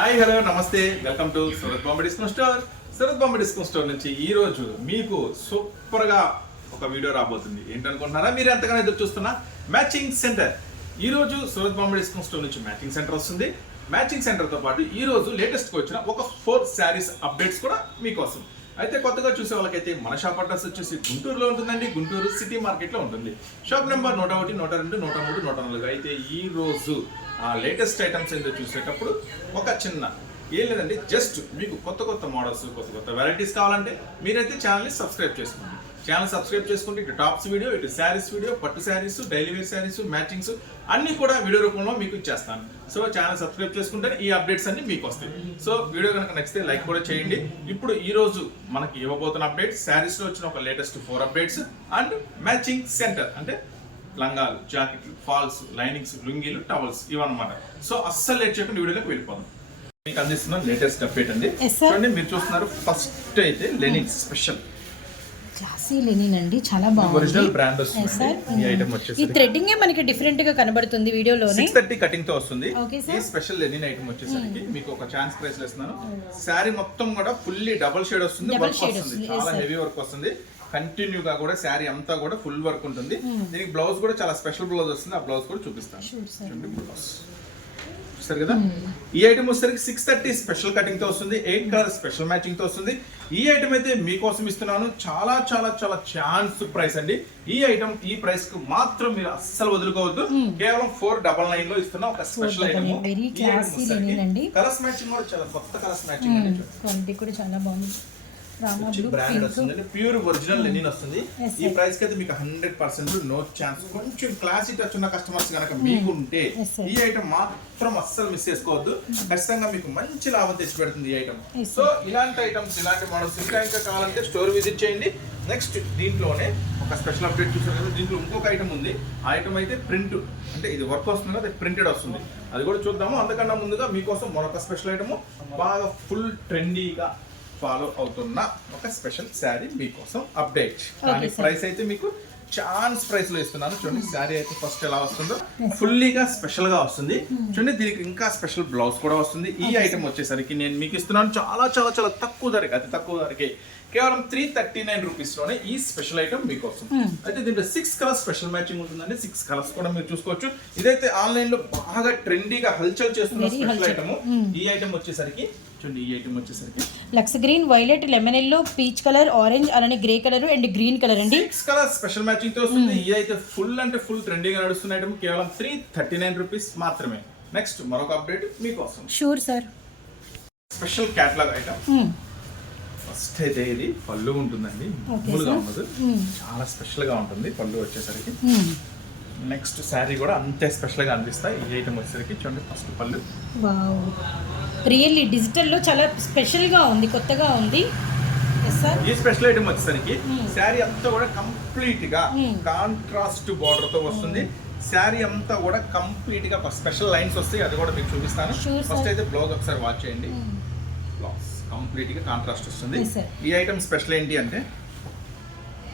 Hi hello నమస్తే welcome to Surat Bombay discount store. Surat Bombay discount store నుంచి ఈ రోజు మీకు సూపర్ గా ఒక వీడియో రాబోతుంది. ఏంటనుకుంటున్నారా? మీరు ఎంతగానో ఎదురు చూస్తున్న మ్యాచింగ్ సెంటర్. ఈ రోజు సూరత్ బాంబే డిస్కౌంట్ స్టోర్ నుంచి మ్యాచింగ్ సెంటర్ వస్తుంది. మ్యాచింగ్ సెంటర్ తో పాటు ఈ రోజు లేటెస్ట్ గా వచ్చిన ఒక 4 శారీస్ అప్డేట్స్ కూడా మీకోసం. అయితే కొత్తగా చూసే వాళ్ళకైతే మన షాప్ అడ్రస్ వచ్చేసి గుంటూరులో ఉంటుందండి. గుంటూరు సిటీ మార్కెట్ లో ఉంటుంది. Shop number 101, 102, 103, 104. అయితే ఈ రోజు ఆ లేటెస్ట్ ఐటమ్స్ ఏంటో చూసేటప్పుడు ఒక చిన్న ఏం లేదండి, జస్ట్ మీకు కొత్త కొత్త మోడల్స్, కొత్త కొత్త వెరైటీస్ కావాలంటే మీరైతే ఛానల్ని సబ్స్క్రైబ్ చేసుకోండి. ఛానల్ సబ్స్క్రైబ్ చేసుకుంటే ఇటు టాప్స్ వీడియో, ఇటు శారీస్ వీడియో, పట్టు saris, daily wear saris, matchings అన్ని కూడా వీడియో రూపంలో మీకు ఇచ్చేస్తాను. సో ఛానల్ సబ్స్క్రైబ్ చేసుకుంటే ఈ అప్డేట్స్ అన్ని మీకు వస్తాయి. సో వీడియో కనుక నచ్చితే లైక్ కూడా చేయండి. ఇప్పుడు ఈ రోజు మనకి ఇవ్వబోతున్న అప్డేట్స్ శారీస్ లో వచ్చిన ఒక latest 4 updates and matching centre అంటే లంగాలు, జాకెట్లు, ఫాల్స్, లైనింగ్స్, లుంగీలు, టవల్స్ ఇవన్నమాట. సో అస్సలు లేట్ చేయకుండా వీడియోలోకి వెళ్ళిపోదాం. మీకు అందిస్తున్న లేటెస్ట్ అప్డేట్ అండి. చూడండి, మీరు చూస్తున్నారు ఫస్ట్ అయితే లెనిన్ స్పెషల్ జాసీ లెనిన్ అండి, చాలా బాగుంది. ఒరిజినల్ బ్రాండ్ వస్తుంది. ఈ ఐటమ్ వచ్చేసి ఈ థ్రెడ్డింగ్ మనకి డిఫరెంట్ గా కనబడుతుంది వీడియోలోనే. 630 కటింగ్ తో వస్తుంది. ఈ స్పెషల్ లెనిన్ ఐటమ్ వచ్చేసరికి మీకు ఒక ఛాన్స్ ప్రైస్ లో ఇస్తున్నాను. శారీ మొత్తం కూడా ఫుల్లీ డబుల్ షేడ్ వస్తుంది, వర్క్ వస్తుంది, చాలా హెవీ వర్క్ వస్తుంది. కంటిన్యూ గా కూడా శారీ అంతా కూడా ఫుల్ వర్క్ ఉంటుంది. దీనికి బ్లౌజ్ కూడా చాలా స్పెషల్ బ్లౌజ్ వస్తుంది. ఆ బ్లౌజ్ కూడా చూపిస్తాను. చూస్తారు కదా, ఈ ఐటమ్ వచ్చేసరికి 630 స్పెషల్ కటింగ్ తో వస్తుంది. 8 కలర్ స్పెషల్ మ్యాచింగ్ తో వస్తుంది. ఈ ఐటమ్ అయితే మీకోసం ఇస్తున్నాను చాలా చాలా చాలా ఛాన్స్ ప్రైస్ అండి. ఈ ఐటమ్ ఈ ప్రైస్ కు మాత్రం మీరు అస్సలు వదులుకోవద్దు. కేవలం 499 లో ఇస్తున్నా ఒక స్పెషల్ ఐటమ్. కలర్స్ మ్యాచింగ్ కూడా చాలా కొత్త కలర్స్ మ్యాచింగ్ అండి. కూడా చాలా బాగుంది. బ్రాండ్ వస్తుంది, ప్యూర్ ఒరిజినల్ లెనిన్ వస్తుంది. ఈ ప్రైస్ కి అయితే మీకు 100% నో ఛాన్స్. కొంచెం క్లాసీ టచ్ ఉన్న కస్టమర్స్ కనుక మీకు ఉంటే ఈ ఐటమ్ మాత్రం అస్సలు మిస్ చేసుకోవద్దు. ఖచ్చితంగా మీకు మంచి లాభం తెచ్చి పెడుతుంది ఈ ఐటమ్. సో ఇలాంటి ఐటమ్స్, ఇలాంటి మోడల్స్ ఇంకా కావాలంటే స్టోర్ విజిట్ చేయండి. నెక్స్ట్ దీంట్లోనే ఒక స్పెషల్ అప్డేట్ చూసారు కదా, దీంట్లో ఇంకొక ఐటమ్ ఉంది. ఆ ఐటమ్ అయితే ప్రింట్ అంటే ఇది వర్క్ వస్తుంది కదా, ప్రింటెడ్ వస్తుంది. అది కూడా చూద్దాము. అంతకన్నా ముందుగా మీకోసం మరొక స్పెషల్ ఐటమ్, బాగా ఫుల్ ట్రెండీగా ఫాలో అవుతున్న ఒక స్పెషల్ శారీ మీకోసం అప్డేట్. కానీ ప్రైస్ అయితే మీకు ఛాన్స్ ప్రైస్ లో ఇస్తున్నాను. చూడండి, శారీ అయితే ఫస్ట్ ఎలా వస్తుందో ఫుల్లీగా స్పెషల్ గా వస్తుంది. చూడండి, దీనికి ఇంకా స్పెషల్ బ్లౌజ్ కూడా వస్తుంది. ఈ ఐటమ్ వచ్చేసరికి నేను మీకు ఇస్తున్నాను చాలా చాలా చాలా తక్కువ ధరకి, అతి తక్కువ ధరకి, కేవలం 339 రూపీస్ లోనే ఈ స్పెషల్ ఐటమ్ మీకోసం. అయితే దీంట్లో 6 కలర్స్ స్పెషల్ మ్యాచింగ్ ఉంటుందండి. 6 కలర్స్ కూడా మీరు చూసుకోవచ్చు. ఇదైతే ఆన్లైన్ లో బాగా ట్రెండీగా హల్చల్ చేస్తున్న స్పెషల్ ఐటమ్. ఈ ఐటమ్ వచ్చేసరికి చూడండి, ఈ ఐటమ్ వచ్చేసరికి Lux green, violet, lemon yellow, peach colour, orange, అలానే grey colour and green colour అండి. 6 కలర్స్ స్పెషల్ మ్యాచింగ్ తో వస్తుంది. ఇది అయితే ఫుల్ అంటే ఫుల్ ట్రెండీగా నడుస్తున్న ఐటమ్. కేవలం 339 రూపీస్ మాత్రమే. నెక్స్ట్ మరొక అప్డేట్ మీకోసం. Sure sir. Special catalogue item. First అయితే ఇది పళ్ళు ఉంటుందండి, మామూలుగా ఉండదు, చాలా స్పెషల్ గా ఉంటుంది పళ్ళు వచ్చేసరికి. నెక్స్ట్ శారీ కూడా అంతే స్పెషల్ గా అనిపిస్తాయి. ఈ ఐటమ్ వచ్చేసరికి చూడండి, ఫస్ట్ పళ్ళు రియల్లీ డిజిటల్ లో చాలా స్పెషల్ గా ఉంది, కొత్తగా ఉంది. ఈ స్పెషల్ ఐటమ్ వచ్చేసరికి శారీ అంతా కూడా కంప్లీట్ గా కాంట్రాస్ట్ బార్డర్ తో వస్తుంది. శారీ అంతా కూడా కంప్లీట్ గా స్పెషల్ లైన్స్ వస్తాయి. అది కూడా మీకు చూపిస్తాను. ఫస్ట్ అయితే బ్లౌజ్ ఒకసారి వాచ్ చేయండి. బ్లౌజ్ కంప్లీట్ గా కాంట్రాస్ట్ వస్తుంది. ఈ ఐటమ్ స్పెషల్ ఏంటి అంటే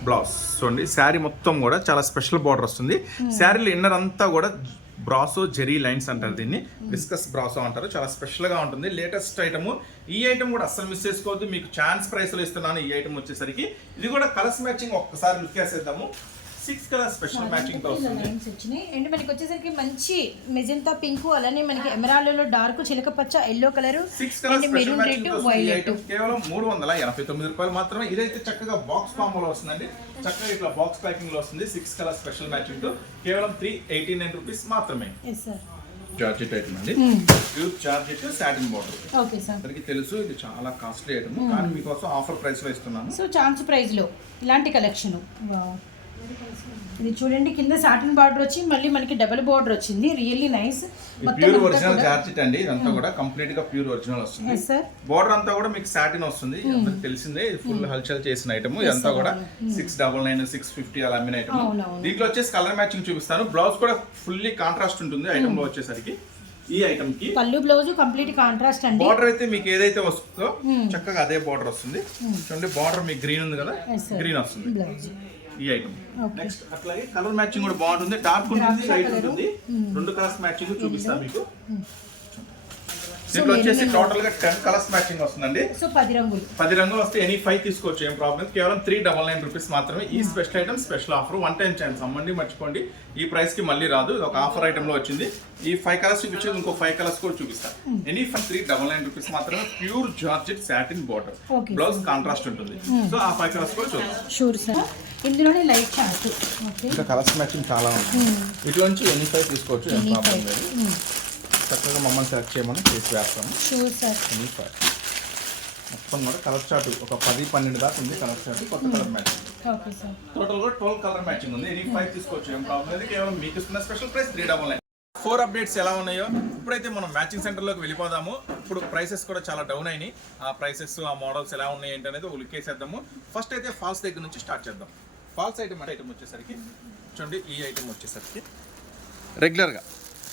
బ్లౌజ్ చూడండి, శారీ మొత్తం కూడా చాలా స్పెషల్ బార్డర్ వస్తుంది. శారీలో ఇన్నర్ అంతా కూడా బ్రాసో జెరీ లైన్స్ అంటారు, దీన్ని డిస్కస్ బ్రాసో అంటారు. చాలా స్పెషల్ గా ఉంటుంది. Latest item. ఈ ఐటమ్ కూడా అస్సలు మిస్ చేసుకోవద్దు. మీకు ఛాన్స్ ప్రైస్ లో ఇస్తున్నాను. ఈ ఐటమ్ వచ్చేసరికి ఇది కూడా కలర్స్ మ్యాచింగ్ ఒక్కసారి లుక్ చేసేద్దాము. 6 కలర్ స్పెషల్ మ్యాచింగ్ తో వస్తుంది. అండ్ మనకి వచ్చేసరికి మంచి మెజెంటా పింక్, అలానే మనకి ఎమరాల్డ్ లో డార్క్ చిలక పచ్చ, yellow colour, 6 colour special matching తో వస్తుంది. ఐటమ్ కేవలం 389 రూపాయలు మాత్రమే. ఇదైతే చక్కగా బాక్స్ కాంబోలో వస్తుందండి. చక్కగా ఇట్లా బాక్స్ ప్యాకింగ్ లో వస్తుంది. 6 కలర్ స్పెషల్ మ్యాచింగ్ తో కేవలం 389 రూపీస్ మాత్రమే. జార్జెట్ ఐటమ్ అండి, pure georgette satin border. Okay sir, అందరికీ తెలుసు ఇది చాలా కాస్ట్లీ ఐటమ్, కానీ మీకోసం ఆఫర్ ప్రైస్ లో ఇస్తున్నాను. సో ఛాన్స్ ప్రైస్ లో ఇలాంటి కలెక్షన్. ఇది చూడండి, కింద సాటిన్ బార్డర్ వచ్చి మళ్ళీ మనకి డబుల్ బార్డర్ వచ్చింది. Really nice. Pure original georgette అండి. ఇదంతా కూడా కంప్లీట్ గా ప్యూర్ ఒరిజినల్ వస్తుంది. బార్డర్ అంతా కూడా మీకు సాటిన్ వస్తుంది. అందరికి తెలిసిందే, ఫుల్ హల్చల్ చేసిన ఐటమ్. ఇదంతా కూడా 699, 650 అలా అమ్మిన ఐటమ్. దీంట్లో వచ్చేసి కలర్ మ్యాచింగ్ చూపిస్తాను. బ్లౌజ్ కూడా ఫుల్లీ కాంట్రాస్ట్ ఉంటుంది ఐటమ్ లో వచ్చేసరికి. ఈ ఐటమ్ కి పళ్ళు బ్లౌజ్ కంప్లీట్ కాంట్రాస్ట్ అండి. బార్డర్ అయితే మీకు ఏదైతే వస్తుందో చక్కగా అదే బార్డర్ వస్తుంది. చూడండి, బార్డర్ మీకు గ్రీన్ ఉంది కదా, గ్రీన్ వస్తుంది ఈ ఐటమ్. నెక్స్ట్ అట్లాగే కలర్ మ్యాచింగ్ కూడా బాగుంటుంది. డార్క్ ఉంటుంది, లైట్ ఉంటుంది. 2 కలర్స్ మ్యాచింగ్ చూపిస్తాను మీకు. దీంట్లో వచ్చేసి టోటల్ గా 10 కలర్స్ మ్యాచింగ్ వస్తుందండి. సో 10 రంగులు 10 రంగులు వస్తే ఎనీ 5 తీసుకోవచ్చు, ఏం ప్రాబ్లం. కేవలం 399 రూపీస్ మాత్రమే. ఈ special item special offer, one time chance అమ్మండి, మర్చిపోండి. ఈ ప్రైస్ కి మళ్ళీ రాదు, ఇది ఒక ఆఫర్ ఐటమ్ లో వచ్చింది. ఈ 5 కలర్స్ చూపించేది, ఇంకో 5 కలర్స్ కూడా చూపిస్తాను. ఎనీ 399 రూపీస్ మాత్రమే. Pure georgette satin border, blouse contrast ఉంటుంది. సో ఆ 5 కలర్స్ కూడా చూద్దాం. Sure sir. ఇందులోనే లైట్ చార్ట్. ఓకే, ఇంకా కలర్స్ మ్యాచింగ్ చాలా ఉంది. వీటిలోంచి ఎనీ 5 తీసుకోవచ్చు, ఏం ప్రాబ్లం లేదు. చక్కగా మమ్మల్ని సెలెక్ట్ చేయమని చేసి వేస్తాము. Sure sir. ఎనీ 5 మొత్తం కూడా కలర్ చార్ట్ ఒక 10-12 దాకా ఉంది. కలర్ చార్ట్ కొత్త colour matching. Okay sir. Total కూడా 12 కలర్ మ్యాచింగ్ ఉంది. ఎనీ 5 తీసుకోవచ్చు, ఏం ప్రాబ్లం లేదు. కేవలం మీకు ఇస్తున్న స్పెషల్ ప్రైస్ 399. 4 అప్డేట్స్ ఎలా ఉన్నాయో ఇప్పుడైతే మనం మ్యాచింగ్ సెంటర్లోకి వెళ్ళిపోదాము. ఇప్పుడు ప్రైసెస్ కూడా చాలా డౌన్ అయినాయి. ఆ ప్రైసెస్, ఆ మోడల్స్ ఎలా ఉన్నాయి ఏంటి అనేది ఉలికేసేద్దాము. ఫస్ట్ అయితే ఫాల్స్ దగ్గర నుంచి స్టార్ట్ చేద్దాం. ఫాల్స్ ఐటమ్ వచ్చేసరికి చూడండి, ఈ ఐటమ్ వచ్చేసరికి రెగ్యులర్గా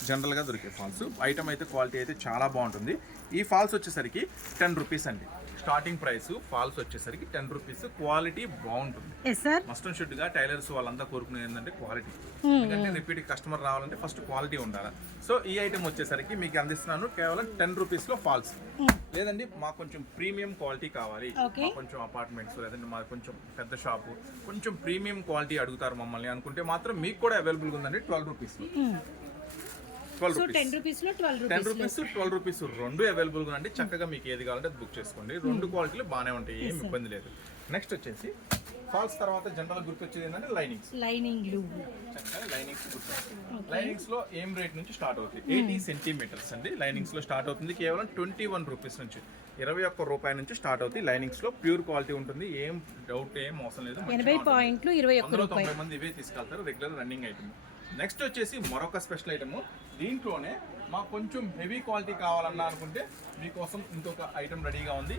జనరల్గా దొరికే ఫాల్స్ ఐటమ్ అయితే క్వాలిటీ అయితే చాలా బాగుంటుంది. ఈ ఫాల్స్ వచ్చేసరికి 10 రూపీస్ అండి స్టార్టింగ్ ప్రైస్. ఫాల్స్ వచ్చేసరికి 10 రూపీస్. క్వాలిటీ బాగుంటుంది. మస్ట్ అండ్ షుడ్ గా టైలర్స్ వాళ్ళంతా కోరుకునేది ఏంటంటే క్వాలిటీ. ఎందుకంటే రిపీట్ కస్టమర్ రావాలంటే ఫస్ట్ క్వాలిటీ ఉండాలి. సో ఈ ఐటమ్ వచ్చేసరికి మీకు అందిస్తున్నాను కేవలం 10 రూపీస్ లో ఫాల్స్. లేదండి మాకు కొంచెం ప్రీమియం క్వాలిటీ కావాలి, కొంచెం అపార్ట్మెంట్స్ లేదంటే మాకు కొంచెం పెద్ద షాపు, కొంచెం ప్రీమియం క్వాలిటీ అడుగుతారు మమ్మల్ని అనుకుంటే మాత్రం మీకు కూడా అవైలబుల్గా ఉందండి 12 రూపీస్. 10 రూపీస్ రెండు అవైలబుల్ గా అండి. చక్కగా మీకు ఏది కావాలంటే బుక్ చేసుకోండి. రెండు క్వాలిటీలు బాగానే ఉంటాయి, ఏం ఇబ్బంది లేదు. నెక్స్ట్ వచ్చేసి ఫాల్స్ తర్వాత జనరల్ గుర్తొచ్చేది ఏంటంటే లైనింగ్స్. లైనింగ్స్ లో ఏం రేట్ నుంచి స్టార్ట్ అవుతుంది? 80 సెంటీమీటర్స్ అండి. లైనింగ్స్ లో స్టార్ట్ అవుతుంది కేవలం 21 రూపీస్ నుంచి, 21 రూపాయల నుంచి స్టార్ట్ అవుతుంది. లైనింగ్స్ లో ప్యూర్ క్వాలిటీ ఉంటుంది, ఏం డౌట్ ఏం అవసరం లేదు. 90 మంది ఇవే తీసుకెళ్తారు, రెగ్యులర్ రన్నింగ్ ఐటమ్. నెక్స్ట్ వచ్చేసి మరొక స్పెషల్ ఐటమ్. దీంట్లోనే మాకు కొంచెం హెవీ క్వాలిటీ కావాలన్నా అనుకుంటే మీకోసం ఇంకొక ఐటమ్ రెడీగా ఉంది.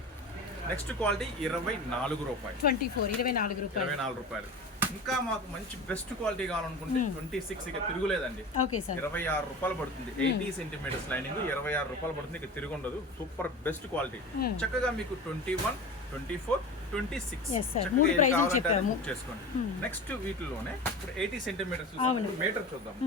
నెక్స్ట్ క్వాలిటీ 24 రూపాయలు. 24 రూపాయలు. ఇంకా మాకు మంచి బెస్ట్ క్వాలిటీ కావాలనుకుంటే 26 ఇక తిరుగులేదండి. 26 రూపాయలు పడుతుంది. 80 సెంటీమీటర్స్ లైనింగ్ 26 రూపాయలు పడుతుంది, ఇక తిరుగుండదు. Super best quality. చక్కగా మీకు 21, 24, 26 బుక్ చేసుకోండి. నెక్స్ట్ వీటిలోనే ఇప్పుడు 80 సెంటీమీటర్స్ మీటర్ చూద్దాం.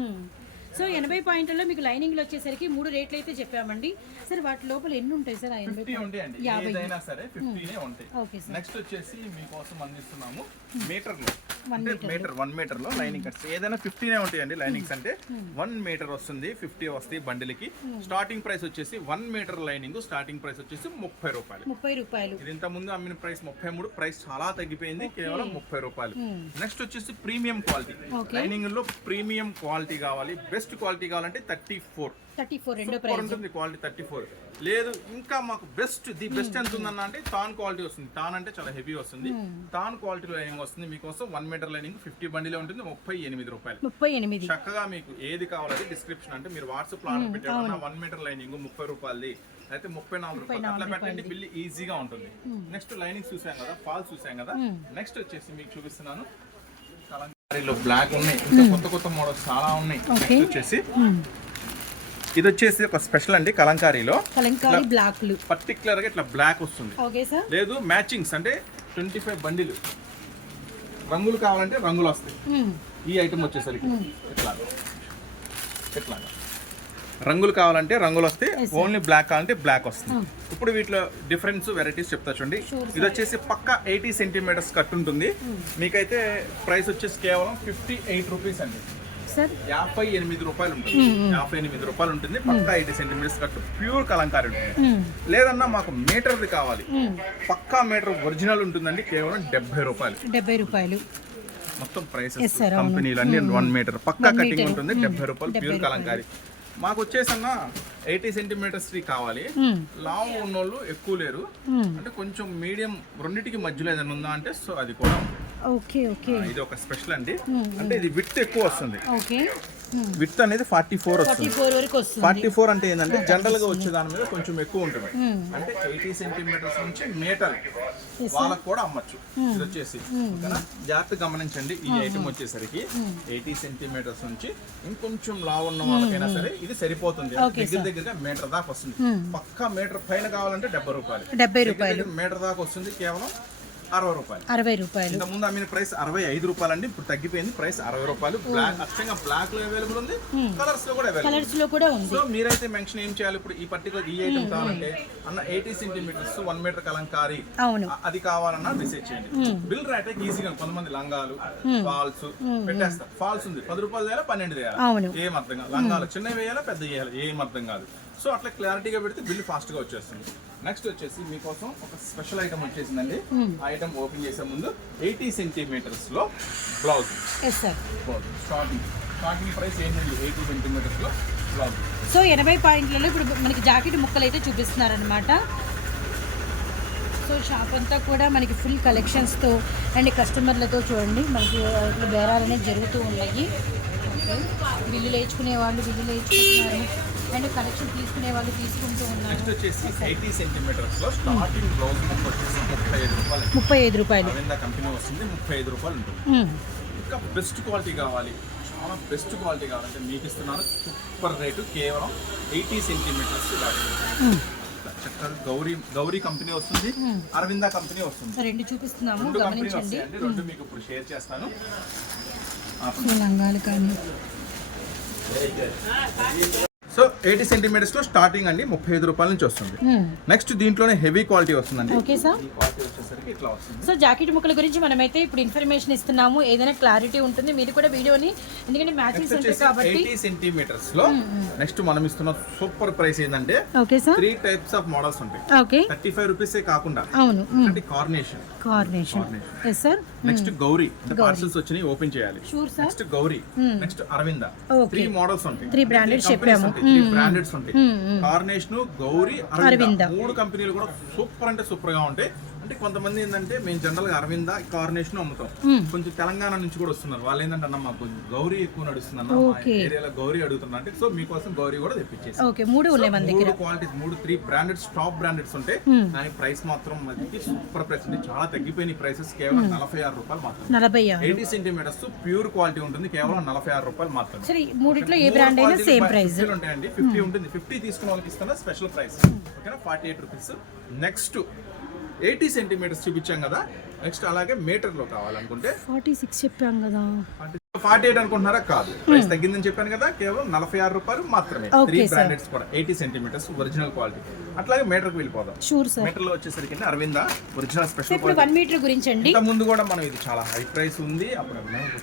సో 80 పాయింట్లలో మీకు లైనింగ్ వచ్చేసరికి 3 రేట్లు అయితే చెప్పామండి సార్. వాటి లోపల ఎన్ని ఉంటాయి సార్? 50 ఉంటాయండి, ఏదైనా సరే 50నే ఉంటాయి. నెక్స్ట్ వచ్చేసి మీకోసం అందిస్తున్నాము మీటర్లో. 1 మీటర్ లో లైనింగ్ కట్స్ ఏదైనా 50నే ఉంటాయండి. లైనింగ్స్ అంటే 1 మీటర్ వస్తుంది, 50 వస్తాయి బండిల్కి. స్టార్టింగ్ ప్రైస్ వచ్చేసి 1 మీటర్ లైనింగ్ స్టార్టింగ్ ప్రైస్ వచ్చేసి 30 రూపాయలు. ఇది ఇంత ముందు అమ్మిన ప్రైస్ 33, ప్రైస్ చాలా తగ్గిపోయింది, కేవలం 30 రూపాయలు. నెక్స్ట్ వచ్చేసి ప్రీమియం క్వాలిటీ. లైనింగ్ లో ప్రీమియం క్వాలిటీ కావాలి, బెస్ట్ క్వాలిటీ కావాలంటే 34 ఉంటుంది క్వాలిటీ. 34 లేదు ఇంకా మాకు బెస్ట్ ది బెస్ట్ ఎంత ఉందన్న అంటే తాన్ క్వాలిటీ వస్తుంది. తాన్ అంటే చాలా హెవీ వస్తుంది. తాన్ క్వాలిటీ లైనింగ్ వస్తుంది మీకోసం. 1 మీటర్ లైనింగ్ 50 బండిలో ఉంటుంది, 38 రూపాయలు. చక్కగా మీకు ఏది కావాలంటే డిస్క్రిప్షన్ అంటే మీరు వాట్సాప్ లో ఆర్డర్ పెట్టారన్నా 1 మీటర్ లైనింగ్ 30 రూపాయలు అయితే 34 రూపాయలు అట్లా పెట్టండి, బిల్లు ఈజీగా ఉంటుంది. నెక్స్ట్ లైనింగ్ చూసాం కదా, ఫాల్స్ చూసాం కదా. నెక్స్ట్ వచ్చేసి మీకు చూపిస్తున్నాను కలంకారీలో బ్లాక్ ఉన్నాయి, ఇంకా కొత్త మోడల్స్ చాలా ఉన్నాయి. నెక్స్ట్ వచ్చేసి ఇది వచ్చేసి ఒక స్పెషల్ అండి. కలంకారీలో పర్టికులర్ గా ఇట్లా బ్లాక్ వస్తుంది. లేదు మ్యాచింగ్స్ అంటే 25 బండిలు రంగులు కావాలంటే రంగులు వస్తాయి. ఈ ఐటమ్ వచ్చేసరికి ఎట్లా రంగులు కావాలంటే రంగులు వస్తాయి, ఓన్లీ బ్లాక్ కావాలంటే బ్లాక్ వస్తుంది. ఇప్పుడు వీటిలో డిఫరెన్స్ వెరైటీస్ చెప్తా చూడండి. ఇది వచ్చేసి పక్క 80 సెంటీమీటర్స్ కట్ ఉంటుంది. మీకైతే ప్రైస్ వచ్చేసి కేవలం 58 రూపీస్ అండి. 58 రూపాయలు ఉంటుంది. 58 రూపాయలు ఉంటుంది పక్కా 80 సెంటీమీటర్స్ కట్ ప్యూర్ కలంకారీ ఉంటుంది. లేదన్నా మాకు మీటర్ది కావాలి, పక్కా మీటర్ ఒరిజినల్ ఉంటుందండి, కేవలం 70 రూపాయలు. మొత్తం ప్రైసెస్ కంపెనీలు అన్ని 1 మీటర్ పక్కా కటింగ్ ఉంటుంది, 70 రూపాయలు ప్యూర్ కలంకారీ. మాకు వచ్చేసన్నా 80 సెంటీమీటర్స్ కావాలి. లావు ఉన్నోళ్ళు ఎక్కువ లేరు, అంటే కొంచెం మీడియం రెండింటికి మధ్యలో ఏదైనా ఉందా అంటే సో అది కూడా ఇది ఒక స్పెషల్ అండి. అంటే ఇది విడ్త్ ఎక్కువ వస్తుంది. విడ్త్ అనేది 44 వస్తుంది. 44 అంటే ఏంటంటే జనరల్ గా వచ్చే దాని మీద కొంచెం ఎక్కువ ఉంటుంది. అంటే 80 సెంటీమీటర్స్ నుంచి మీటర్ వాళ్ళకు కూడా అమ్మచ్చు. ఇది వచ్చేసి జాగ్రత్త గమనించండి. ఈ ఐటమ్ వచ్చేసరికి 80 సెంటీమీటర్స్ నుంచి ఇంకొంచెం లావు ఉన్న వాళ్ళకైనా సరే ఇది సరిపోతుంది. దగ్గరగా మీటర్ దాకా వస్తుంది. పక్కా మీటర్ పైన కావాలంటే 70 రూపాయలు. మీటర్ దాకా వస్తుంది కేవలం 60 రూపాయలు. 60 రూపాయలు. ఇంత ముందు అమ్మిన ప్రైస్ 65 రూపాయలు అండి, ఇప్పుడు తగ్గిపోయింది ప్రైస్ 60 రూపాయలు. బ్లాక్ అచ్చంగా బ్లాక్ లో అవైలబుల్ ఉంది, కలర్స్ లో కూడా అవైలబుల్. కలర్స్ లో కూడా ఉంది. సో మీరైతే మెన్షన్ ఏం చేయాలి, ఇప్పుడు ఈ పర్టికులర్ ఈ ఐటమ్ కావాలంటే అన్న 80 సెంటీమీటర్స్ 1 మీటర్ కలంకారీ అవును అది కావాలన్నా డిసైడ్ చేయండి. బిల్ రాయటం ఈజీగా, కొంతమంది లంగాలు ఫాల్స్ పెట్టేస్తారు. ఫాల్స్ ఉంది 10 రూపాయలు వేయాలా 12 వేయాలా అవును ఏం అర్థం కాదు, లంగాలు చిన్నవి వేయాలా పెద్ద వేయాలి ఏం అర్థం కాదు. సో అట్లా క్లారిటీగా పెడితే బిల్ ఫాస్ట్ గా వచ్చేస్తుంది. నెక్స్ట్ వచ్చేసి మీకోసం ఒక స్పెషల్ ఐటమ్ వచ్చేసిందండి. ఆ ఐటమ్ ఓపెన్ చేసే ముందు 80 సెంటీమీటర్స్ లో blouse. Yes sir. Starting price ఏంటండి 80 సెంటీమీటర్స్ లో బ్లౌజ్. సో 80 పాయింట్లలో ఇప్పుడు మనకి జాకెట్ ముక్కలు అయితే చూపిస్తున్నారనమాట. సో షాప్ అంతా కూడా మనకి ఫుల్ కలెక్షన్స్తో అండ్ కస్టమర్లతో చూడండి మనకి ఇట్లా బేరాలు అనేవి జరుగుతూ ఉన్నాయి. బిల్లులు వేయించుకునే వాళ్ళు బిల్లులు వేయించుకుంటున్నారు అండ్ కలెక్షన్ తీసుకునే వాళ్ళు తీసుకుంటూ ఉన్నారు. నెక్స్ట్ వచ్చేసి 80 సెంటీమీటర్స్ లో స్టార్టింగ్ బ్లౌజ్ వచ్చేసి 35 రూపాయలు. 35 రూపాయలు కంపెనీ వస్తుంది, 35 రూపాయలు ఉంటుంది. ఇంకా బెస్ట్ క్వాలిటీ కావాలి, చాలా బెస్ట్ క్వాలిటీ కావాలంటే మీకు ఇస్తున్నాను సూపర్ రేటు, కేవలం 80 సెంటీమీటర్స్. చక్కగా గౌరీ కంపెనీ వస్తుంది, అరవింద కంపెనీ వస్తుంది. రెండు చూపిస్తున్నాము, రెండు కంపెనీ గమనించండి. వస్తాయండి, రెండు మీకు ఇప్పుడు షేర్ చేస్తాను. లంగాలు కానీ సో 80 సెంటీమీటర్స్ లో స్టార్టింగ్ అండి 35 రూపాయల నుంచి వస్తుంది. నెక్స్ట్ దీంట్లోనే హెవీ క్వాలిటీ వస్తుందండి. Okay sir. ఈ క్వాలిటీ వచ్చేసరికి ఇట్లా వస్తుంది. సో జాకెట్ ముక్కల గురించి మనమైతే ఇప్పుడు ఇన్ఫర్మేషన్ ఇస్తున్నాము, ఏదైనా క్లారిటీ ఉంటుంది. మీరు కూడా వీడియోని, ఎందుకంటే మ్యాచింగ్ సెంటర్ కాబట్టి 80 సెంటీమీటర్స్ లో నెక్స్ట్ మనం ఇస్తున్న సూపర్ ప్రైస్ ఏంటంటే okay sir 3 types of models ఉంటాయి. ఓకే 35 రూపీసే కాకుండా అవును carnation. Yes sir. Next Gauri parcels వచ్చినాయి, ఓపెన్ చేయాలి. Sure sir. Next Gauri, next Aravinda. Okay 3 models ఉంటాయి, 3 బ్రాండెడ్ చెప్పాము. 3 బ్రాండెడ్స్ ఉంటాయి. కార్నేషన్, గౌరీ, అరవింద 3 కంపెనీలు కూడా సూపర్ అంటే సూపర్ గా ఉంటాయి. అంటే కొంతమంది ఏంటంటే మేము జనరల్ గా అరవింద కార్నేషన్ అమ్ముతాం, కొంచెం తెలంగాణ నుంచి కూడా వస్తున్నారు. వాళ్ళు ఏంటంటే అన్న మాకు గౌరీ ఎక్కువ నడుస్తుంది అన్న, మా ఏరియాలో గౌరీ అడుగుతున్నా అంటే సో మీకోసం గౌరీ కూడా తెప్పించేసి. ఓకే 3 ఉన్నాయి మన దగ్గర. 3 క్వాలిటీస్ 3 బ్రాండెడ్స్ టాప్ బ్రాండెడ్స్ ఉంటాయి. కానీ ప్రైస్ మాత్రం మనకి సూపర్ ప్రైస్ ఉంది, చాలా తగ్గిపోయిన ప్రైసెస్, కేవలం 46 రూపాయలు మాత్రం. 80 సెంటీమీటర్స్ ప్యూర్ క్వాలిటీ ఉంటుంది, కేవలం 46 రూపాయలు మాత్రం. సరే మూడిట్లో ఏ బ్రాండ్ అయినా సేమ్ ప్రైస్ ఉంటాయండి. 50 ఉంటుంది, 50 తీసుకున్న వాళ్ళకి ఇస్తున్నా స్పెషల్ ప్రైస్, ఓకేనా 48 రూపీస్. నెక్స్ట్ 80 సెంటీమీటర్స్ చూపించాం కదా, నెక్స్ట్ అలాగే మీటర్ లో కావాలనుకుంటే 46 చెప్పాం కదా, 48 అనుకుంటున్నారా? కాదు, ప్రైస్ తగ్గిందని చెప్పాను కదా, కేవలం 46 రూపాయలు మాత్రమే. 3 బ్రాండెడ్స్ కూడా 80 సెంటీమీటర్స్ ఒరిజినల్ క్వాలిటీ. అట్లాగే మీటర్ కి వెళ్ళిపోదాం. Sure sir. మీటర్ లో వచ్చేసరికి అరవింద ఒరిజినల్ స్పెషల్. ఇప్పుడు 1 మీటర్ గురించి అండి. ఇంత ముందు కూడా మనం ఇది చాలా హై ప్రైస్ ఉంది, అప్పుడు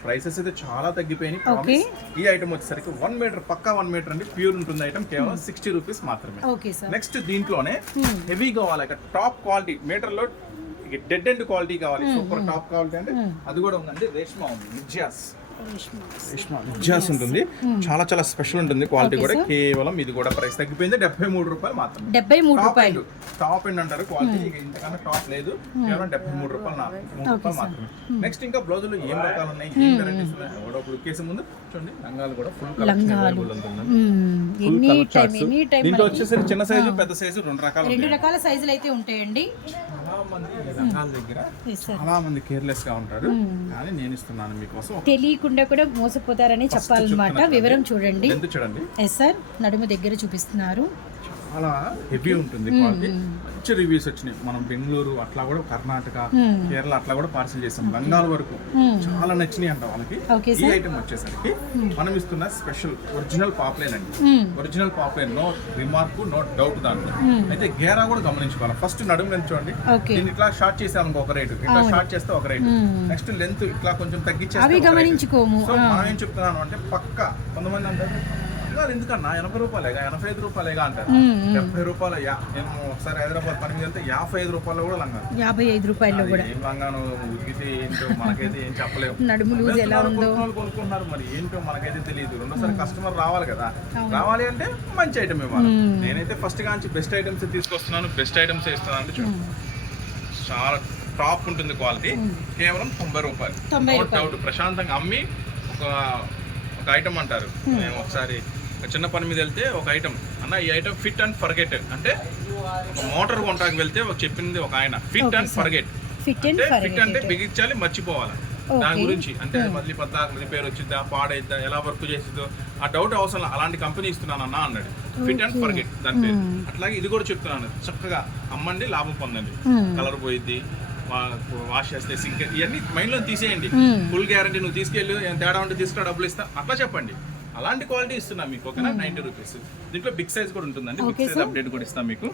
ప్రైసెస్ అయితే చాలా తగ్గిపోయినాయి. ఈ ఐటమ్ వచ్చేసరికి 1 మీటర్ పక్కా 1 మీటర్ అండి, ప్యూర్ ఉంటుంది ఐటమ్, కేవలం 60 రూపీస్ మాత్రమే. Okay sir. నెక్స్ట్ దీంట్లోనే హెవీ కావాలి, టాప్ క్వాలిటీ మీటర్ లో డెడ్ ఎండ్ క్వాలిటీ కావాలి, సూపర్ టాప్ క్వాలిటీ అంటే అది కూడా ఉందండి. రేష్మా ఉంది, నిజ్జాస్ ఉంటుంది, చాలా చాలా స్పెషల్ ఉంటుంది క్వాలిటీ కూడా. కేవలం ఇది కూడా ప్రైస్ తగ్గిపోయింది, 73 రూపాయలు మాత్రం. 73 రూపాయలు టాప్ ఎండ్ అంటారు క్వాలిటీ, ఇంతకన్నా టాప్ లేదు, కేవలం 73 రూపాయలు మాత్రమే. నెక్స్ట్ ఇంకా బ్లౌజులు ఏం రకాలు ఉన్నాయి, ఏం వెరైటీస్ ఉన్నాయి, ఒకటి కేసు ముందు చూడండి. లంగాలు కూడా ఫుల్ కలెక్షన్ అవైలబుల్ ఉంటుంది. దీంట్లో వచ్చేసరికి చిన్న సైజు పెద్ద సైజు 2 రకాల సైజులు అయితే ఉంటాయండి. చాలా మంది లంగాల దగ్గర చాలా మంది కేర్లెస్ గా ఉంటారు, కానీ నేను ఇస్తున్నాను మీకోసం. తెలియకుండా కూడా మోసపోతారని చెప్పాలన్నమాట. వివరం చూడండి. చూడండి. ఎస్ సార్, నడుము దగ్గర చూపిస్తున్నారు. చాలా హెవీ ఉంటుంది క్వాలిటీ, మంచి రివ్యూస్ వచ్చినాయి. మనం బెంగళూరు అట్లా కూడా, కర్ణాటక, కేరళ అట్లా కూడా పార్సిల్ చేసాం. బంగాల్ వరకు చాలా నచ్చినాయి అంట వాళ్ళకి. ఈ ఐటమ్ వచ్చేసరికి మనం ఇస్తున్న స్పెషల్ ఒరిజినల్ పాప్లైన్ అండి. Original poplin, no remark, no doubt దాంట్లో. అయితే గేరా కూడా గమనించుకోవాలి. ఫస్ట్ నడుము లెంత్ చూడండి, దీన్ని ఇట్లా షార్ట్ చేసాము ఒక రేటు, ఇట్లా షార్ట్ చేస్తే ఒక రేటు. నెక్స్ట్ లెంత్ ఇట్లా కొంచెం తగ్గించేస్తే. సో మనం ఏం చెప్తున్నాను అంటే పక్క కొంతమంది అంటారు ఎందుకన్నా 80 రూపాయలేగా, 85 రూపాయలేగా అంటారు. 70 రూపాయలు. నేను ఒకసారి హైదరాబాద్ పని మీద వెళ్తే 55 రూపాయలు కూడా లంగా, 55 రూపాయలు కూడా. ఏం లంగాను ఉతికితే ఏంటో మనకైతే ఏం చెప్పలేము. కొనుక్కుంటున్నారు మరి ఏంటో మనకైతే తెలియదు. రెండోసారి కస్టమర్ రావాలి కదా, రావాలి అంటే మంచి ఐటమ్ ఇవ్వాలి. నేనైతే ఫస్ట్ కాంచి బెస్ట్ ఐటమ్స్ తీసుకొస్తున్నాను, బెస్ట్ ఐటమ్స్ ఇస్తున్నాను అంటే చూడండి. చాలా టాప్ ఉంటుంది క్వాలిటీ, కేవలం 90 రూపాయలు. డౌట్ ప్రశాంతంగా అమ్మి ఒక ఐటమ్ అంటారు. మేము ఒకసారి చిన్న పని మీద వెళ్తే ఒక ఐటమ్ అన్న, ఈ ఐటమ్ ఫిట్ అండ్ ఫర్గెట్ అంటే, ఒక మోటార్ కొంటాకి వెళ్తే చెప్పింది ఒక ఆయన, ఫిట్ అండ్ ఫర్గెట్. ఫిట్ అంటే బిగించాలి, మర్చిపోవాలి దాని గురించి. అంటే మళ్ళీ పద్దాక రిపేర్ వచ్చిద్దా, పాడైద్దా, ఎలా వర్క్ చేసిద్దో ఆ డౌట్ అవసరం. అలాంటి కంపెనీ ఇస్తున్నాను అన్న అన్నాడు, ఫిట్ అండ్ ఫర్గెట్ దాని పేరు. అట్లాగే ఇది కూడా చెప్తున్నాను, చక్కగా అమ్మండి, లాభం పొందండి. కలర్ పోయిద్ది, వాష్ చేస్తే సింక్ ఇవన్నీ మైండ్లో తీసేయండి. ఫుల్ గ్యారంటీ, నువ్వు తీసుకెళ్ళి ఏం తేడా ఉంటే తీసుకురా డబ్బులు ఇస్తా అట్లా చెప్పండి. అలాంటి క్వాలిటీ ఇస్తున్నా మీకు, ఓకేనా? 90 రూపీస్. దీంట్లో బిగ్ సైజ్ కూడా ఉంటుందండి, బిగ్ సైజ్ అప్డేట్ కూడా ఇస్తాం మీకు.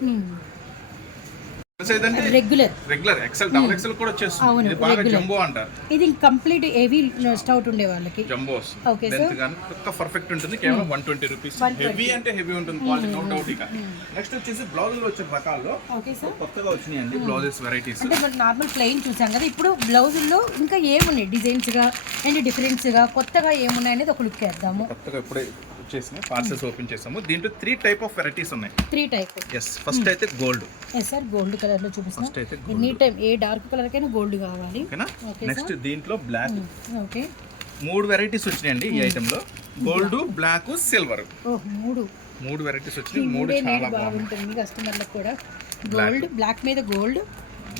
రెగ్యులర్ ఎక్సెల్, డబుల్ ఎక్సెల్ కూడా వచ్చేస్తుంది. ఇది బాగా జంబో అంటారు. ఇది కంప్లీట్ హెవీ స్టౌట్ ఉండే వాళ్ళకి జంబో పర్ఫెక్ట్ ఉంటుంది. కేవలం 120 రూపీస్. హెవీ అంటే హెవీ ఉంటుంది క్వాలిటీ, నో డౌట్. ఇక నెక్స్ట్ వచ్చేసి బ్లౌజులు వచ్చిన రకాల్లో కొత్తగా వచ్చినాయండి బ్లౌజెస్ వెరైటీస్. అంటే మనం నార్మల్ ప్లెయిన్ చూసాం కదా, ఇప్పుడు బ్లౌజుల్లో ఇంకా ఏమున్నాయి డిజైన్స్ గా అండ్ డిఫరెన్స్ గా కొత్తగా ఏమున్నాయి అనేది ఒక లుక్ వేద్దాము. కొత్తగా ఇప్పుడే వచ్చేసినాయి, పార్సెల్స్ ఓపెన్ చేసాము. దీంట్లో 3 టైప్ ఆఫ్ వెరైటీస్ ఉన్నాయి. 3 టైప్. ఎస్, ఫస్ట్ అయితే gold. Yes sir, gold colour లో చూపిస్తాం. ఫస్ట్ అయితే any time a dark colour కైనా గోల్డ్ కావాలి, ఓకేనా? నెక్స్ట్ దీంట్లో బ్లాక్. ఓకే, 3 వెరైటీస్ వచ్చినాయండి ఈ ఐటమ్ లో. Gold, black, silver. Oh, 3 varieties వచ్చినాయి. 3 చాలా బాగుంటుంది కస్టమర్లకు కూడా. గోల్డ్, బ్లాక్ మీద గోల్డ్,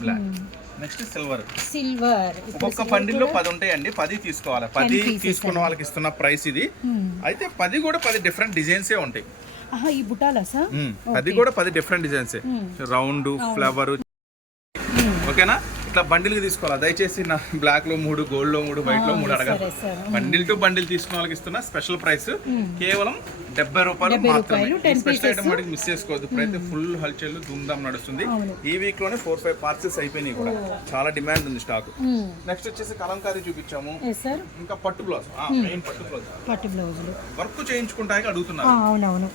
బ్లాక్. Next silver. ఒక్కొక్క బండిల్లో 10 ఉంటాయండి, 10 తీసుకోవాలి. 10 తీసుకున్న వాళ్ళకి ఇస్తున్న ప్రైస్ ఇది. అయితే 10 కూడా 10 డిఫరెంట్ డిజైన్స్ ఉంటాయి. ఈ బుటాలా సార్? 10 కూడా 10 డిఫరెంట్ డిజైన్స్, రౌండ్, ఫ్లవర్, ఓకేనా? ఇట్లా బండిల్ తీసుకోవాలి. దయచేసి నా బ్లాక్ లో 3, గోల్డ్ లో 3, వైట్ లో 3 అడగాలి. బండిల్ టు బండిల్ తీసుకున్న వాళ్ళకి ఇస్తున్న స్పెషల్ ప్రైస్ కేవలం 70 రూపాయలు మాత్రమే. స్పెషల్ ఐటమ్ వాడికి మిస్ చేసుకోవద్దు. ఇప్పుడైతే ఫుల్ హల్చల్ ధూమ్ధామ్ నడుస్తుంది. ఈ వీక్ లోనే 4-5 పార్సెల్స్ అయిపోయినాయి కూడా, చాలా డిమాండ్ ఉంది స్టాక్. నెక్స్ట్ వచ్చేసి కలంకారీ చూపించాము, ఇంకా పట్టు బ్లౌజ్. మెయిన్ పట్టు బ్లౌజ్ వర్క్ చేయించుకుంటానికి అడుగుతున్నారు. అవునవును,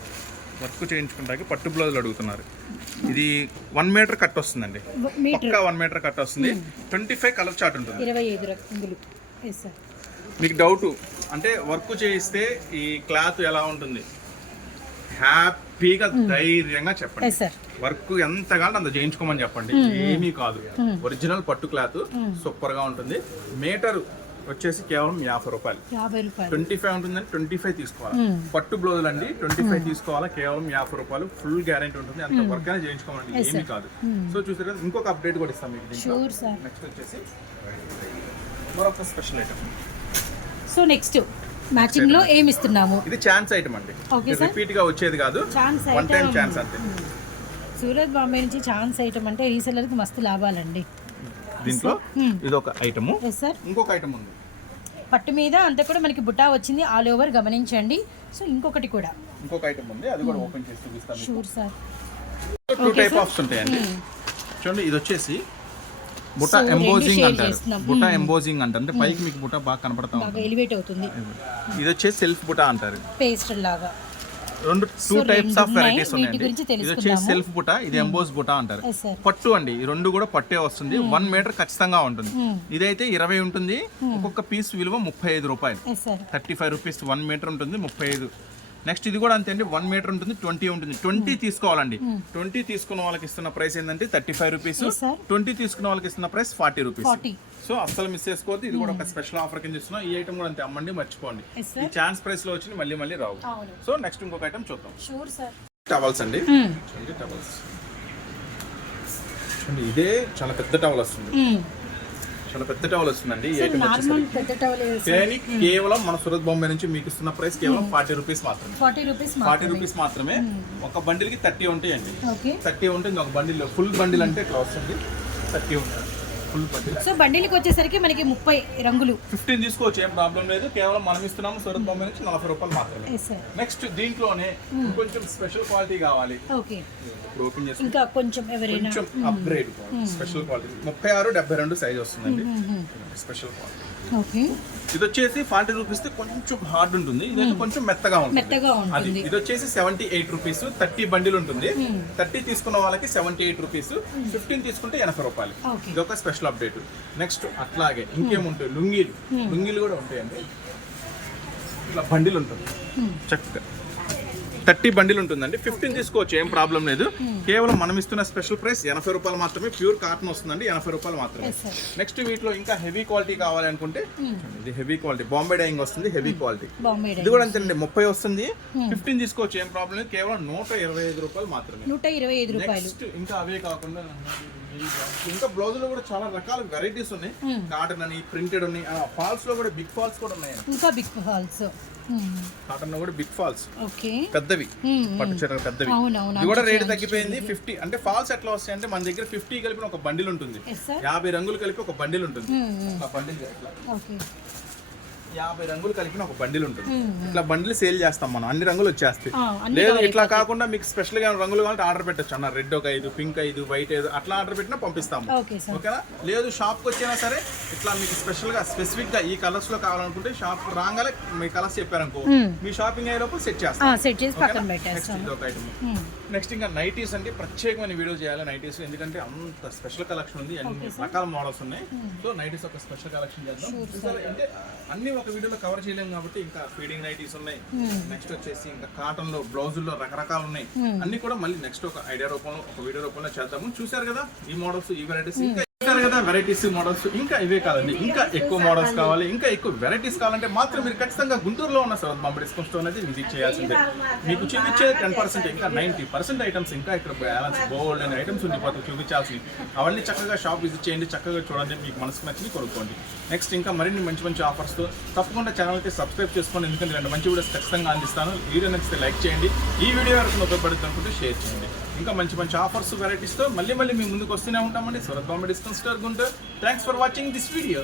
వర్క్ చేయించుకుంటానికి పట్టు బ్లౌజులు అడుగుతున్నారు. ఇది 1 మీటర్ కట్ వస్తుందండి, పక్కా 1 మీటర్ కట్ వస్తుంది. 25 కలర్ చార్ట్ ఉంటుంది. 25 రంగులు. మీకు డౌట్ అంటే వర్క్ చేయిస్తే ఈ క్లాత్ ఎలా ఉంటుంది, హ్యాపీగా ధైర్యంగా చెప్పండి. వర్క్ ఎంత కావాలంటే అంత చేయించుకోమని చెప్పండి, ఏమీ కాదు. ఒరిజినల్ పట్టు క్లాత్ సూపర్ గా ఉంటుంది. మీటర్ వచ్చేసి కేవలం 50 రూపాయలు. 25 ఉంటుందని 25 తీసుకోవాలి. పట్టు బ్లౌజులు అండి 25 తీసుకోవాలా, కేవలం 50 రూపాయలు. ఫుల్ గ్యారెంటీ ఉంటుంది, అంత వర్క్ అనేది చేయించుకోవాలండి, ఏమీ కాదు. సో చూసారు కదా, ఇంకొక అప్డేట్ కూడా ఇస్తాం మీకు. నెక్స్ట్ వచ్చేసి మరొక special item. So next matching లో ఏమి ఇస్తున్నాము? ఇది ఛాన్స్ ఐటమ్ అండి, రిపీట్ గా వచ్చేది కాదు, వన్ టైం ఛాన్స్ అంతే. సూరత్ బాంబే నుంచి ఛాన్స్ ఐటమ్ అంటే రీసెల్లర్ కి మస్తు లాభాలండి. దీంట్లో ఇది ఒక ఐటమ్, ఇంకొక ఐటమ్ ఉంది పట్టు మీద అంతా కూడా మనకి బుటా వచ్చింది ఆల్ ఓవర్, గమనించండి. సో ఇంకొక ఐటమ్ ఉంది, అది కూడా ఓపెన్ చేసి చూపిస్తాను. Sure sir. 2 టైప్ ఆఫ్స్ ఉంటాయండి. చూడండి, ఇది వచ్చేసి బుటా ఎంబోజింగ్ అంటారు. బుటా ఎంబోజింగ్ అంటారు, అంటే పైకి మీకు బుటా బాగా కనపడతా ఉంటుంది, ఎలివేట్ అవుతుంది. ఇది వచ్చేసి సెల్ఫ్ బుటా అంటారు, పేస్టల్ లాగా. 2 టైప్స్ ఆఫ్ వెరైటీస్ ఉన్నాయండి. ఇది వచ్చేసి సెల్ఫ్ బుటా, ఇది ఎంబోజ్ బుటా అంటారు. పట్టు అండి, ఈ 2 కూడా పట్టే వస్తుంది. 1 మీటర్ ఖచ్చితంగా ఉంటుంది. ఇదైతే 20 ఉంటుంది. ఒక్కొక్క పీస్ విలువ 35 రూపాయలు. 35 రూపీస్ 1 మీటర్ ఉంటుంది, 35. నెక్స్ట్ ఇది కూడా అంతే అండి, 1 మీటర్ ఉంటుంది, 20 ఉంటుంది. 20 తీసుకోవాలండి. 20 తీసుకున్న వాళ్ళకి ఇస్తున్న ప్రైస్ ఏంటంటే 35 రూపీస్. 20 తీసుకున్న వాళ్ళకి ఇస్తున్న ప్రైస్ 40 రూపీస్. సో అస్సలు మిస్ చేసుకోవద్దు. ఇది కూడా ఒక స్పెషల్ ఆఫర్ కింద ఇస్తున్నా. ఈ ఐటమ్ కూడా అంతే, అమ్మండి, మర్చిపోండి. ఈ ఛాన్స్ ప్రైస్ లో వచ్చి మళ్ళీ రావు. సో నెక్స్ట్ ఇంకొక ఐటమ్ చూద్దాం. టవల్స్ అండి, టవల్స్. ఇదే చాలా పెద్ద టవల్ వస్తుంది, చాలా పెద్ద టవల్ వస్తుందండి. ఈ ఐటమ్ కేవలం మన సూరత్ బాంబే నుంచి మీకు ఇస్తున్న ప్రైస్ కేవలం 40 రూపీస్ మాత్రమే. 40 రూపీస్ మాత్రమే. ఒక బండిల్ కి 30 ఉంటాయండి. 30 ఉంటుంది ఒక బండిల్. ఫుల్ బండిల్ అంటే ఇట్లా వస్తుంది, 30 ఉంటుంది ఫుల్ బండిల్. సో బండిల్కి వచ్చేసరికి మనకి 30 రంగులు. 15 తీసుకోవచ్చు, ఏం ప్రాబ్లం లేదు. కేవలం మనం ఇస్తున్నాము సూరత్ బాంబే నుంచి 40 రూపాయలు మాత్రమే. నెక్స్ట్ దీంట్లోనే కొంచెం స్పెషల్ క్వాలిటీ కావాలి, ఓపెన్ చేసి ఇంకా కొంచెం అప్గ్రేడ్ స్పెషల్ క్వాలిటీ. 36-72 సైజ్ వస్తుందండి, స్పెషల్ క్వాలిటీ. ఇది వచ్చేసి 40 రూపీస్ కొంచెం హార్డ్ ఉంటుంది, ఇది కొంచెం మెత్తగా ఉంటుంది. ఇది వచ్చేసి 78 రూపీస్. 30 బండిల్ ఉంటుంది. 30 తీసుకున్న వాళ్ళకి 78 రూపీస్. 15 తీసుకుంటే 80 రూపాయలు. ఇది ఒక స్పెషల్ అప్డేట్. నెక్స్ట్ అట్లాగే ఇంకేముంటాయి, లుంగీలు కూడా ఉంటాయండి. ఇట్లా బండిల్ ఉంటుంది చక్కగా, 30 బండిల్ ఉంటుందండి. 15 తీసుకోవచ్చు, ఏం ప్రాబ్లం లేదు. కేవలం మనం ఇస్తున్న స్పెషల్ ప్రైస్ 80 రూపాయలు మాత్రమే. ప్యూర్ కాటన్ వస్తుందండి, 80 రూపాయలు మాత్రమే. నెక్స్ట్ వీటిలో ఇంకా హెవీ క్వాలిటీ కావాలి అనుకుంటే ఇది హెవీ క్వాలిటీ బాంబే డైయింగ్ వస్తుంది, హెవీ క్వాలిటీ. ఇది కూడా అంతేనండి, 30 వస్తుంది. 15 తీసుకోవచ్చు, ఏం ప్రాబ్లం లేదు. కేవలం 125 రూపాయలు మాత్రమే. 125 రూపాయలు. నెక్స్ట్ ఇంకా అవే కాకుండా ఇంకా బ్లౌజ్ లో కూడా చాలా రకాల వెరైటీస్ ఉన్నాయి. కాటన్ అని, ప్రింటెడ్ ఉన్నాయి, ఫాల్స్ లో కూడా బిగ్ ఫాల్స్ కూడా ఉన్నాయి. ఇంకా బిగ్ ఫాల్స్ కాటన్ లో కూడా బిగ్ ఫాల్స్ ఓకే పెద్దవి, పట్టు చీరలు పెద్దవి. అవునవును ఇది కూడా రేట్ తగ్గిపోయింది. 50 అంటే ఫాల్స్ ఎట్లా వస్తాయి అంటే మన దగ్గర 50 కలిపిన ఒక బండిల్ ఉంటుంది, 50 రంగులు కలిపి ఒక బండిల్ ఉంటుంది. ఆ బండిల్ ఓకే 50 రంగులు కలిపిన ఒక బండిల్ ఉంటుంది. ఇట్లా బండిల్ సేల్ చేస్తాం మనం, అన్ని రంగులు వచ్చేస్తాయి. లేదు ఇట్లా కాకుండా మీకు స్పెషల్ గా రంగులు కావాలంటే ఆర్డర్ పెట్టచ్చు అన్న. రెడ్ ఒక 5, పింక్ 5, వైట్ 5 అట్లా ఆర్డర్ పెట్టినా పంపిస్తాము. ఓకేనా? లేదు షాప్ కి వచ్చినా సరే ఇట్లా మీకు స్పెషల్ గా స్పెసిఫిక్ గా ఈ కలర్స్ లో కావాలనుకుంటే షాప్ రాగానే మీ కలర్స్ చెప్పారనుకో, మీ షాపింగ్ అయ్యే లోపల సెట్ చేస్తాం. నెక్స్ట్ ఇంకా నైటీస్ అంటే ప్రత్యేకమైన వీడియో చేయాలి. నైటీస్ ఎందుకంటే అంత స్పెషల్ కలెక్షన్ ఉంది, అన్ని రకాల మోడల్స్ ఉన్నాయి. సో నైటీస్ ఒక స్పెషల్ కలెక్షన్ చేద్దాం. అంటే అన్ని ఒక వీడియోలో కవర్ చేయలేము కాబట్టి ఇంకా ఫీడింగ్ నైటీస్ ఉన్నాయి. నెక్స్ట్ వచ్చేసి ఇంకా కాటన్ లో బ్లౌజుల్లో రకరకాలు ఉన్నాయి. అన్ని కూడా మళ్ళీ నెక్స్ట్ ఒక ఐడియా రూపంలో ఒక వీడియో రూపంలో చేద్దాము. చూసారు కదా ఈ మోడల్స్, ఈ వెరైటీస్, ఇంకా కదా వెరైటీస్ మోడల్స్. ఇంకా ఇవే కాదండి, ఇంకా ఎక్కువ మోడల్స్ కావాలి, ఇంకా ఎక్కువ వెరైటీస్ కావాలంటే మాత్రం మీరు ఖచ్చితంగా గుంటూరులో ఉన్న సరత్ బాంబే డిస్కౌంట్ స్టోర్ అనేది విజిట్ చేయాల్సిందే. మీకు చూపించే 10% ఇంకా 90% ఐటమ్స్ ఇంకా ఇక్కడ బ్యాలెన్స్ బోల్డ్ అనే ఐటమ్స్ ఉండిపోతాయి చూపించాల్సి. అవన్నీ చక్కగా షాప్ విజిట్ చేయండి, చక్కగా చూడండి, మీకు మనసుకు నచ్చి కొనుక్కోండి. నెక్స్ట్ ఇంకా మరిన్ని మంచి మంచి ఆఫర్స్తో తప్పకుండా ఛానల్ అయితే సబ్స్క్రైబ్ చేసుకోండి, ఎందుకంటే రెండు మంచి వీడియోస్ ఖచ్చితంగా అందిస్తాను. వీడియో నచ్చితే లైక్ చేయండి, ఈ వీడియో వరకు ఉపయోగపడుతుంది అనుకుంటే షేర్ చేయండి. ఇంకా మంచి మంచి ఆఫర్స్ వెరైటీస్తో మళ్ళీ మీ ముందుకు వస్తూనే ఉంటామండి. Sarath Bombay discount store Guntur. Thanks for watching this video.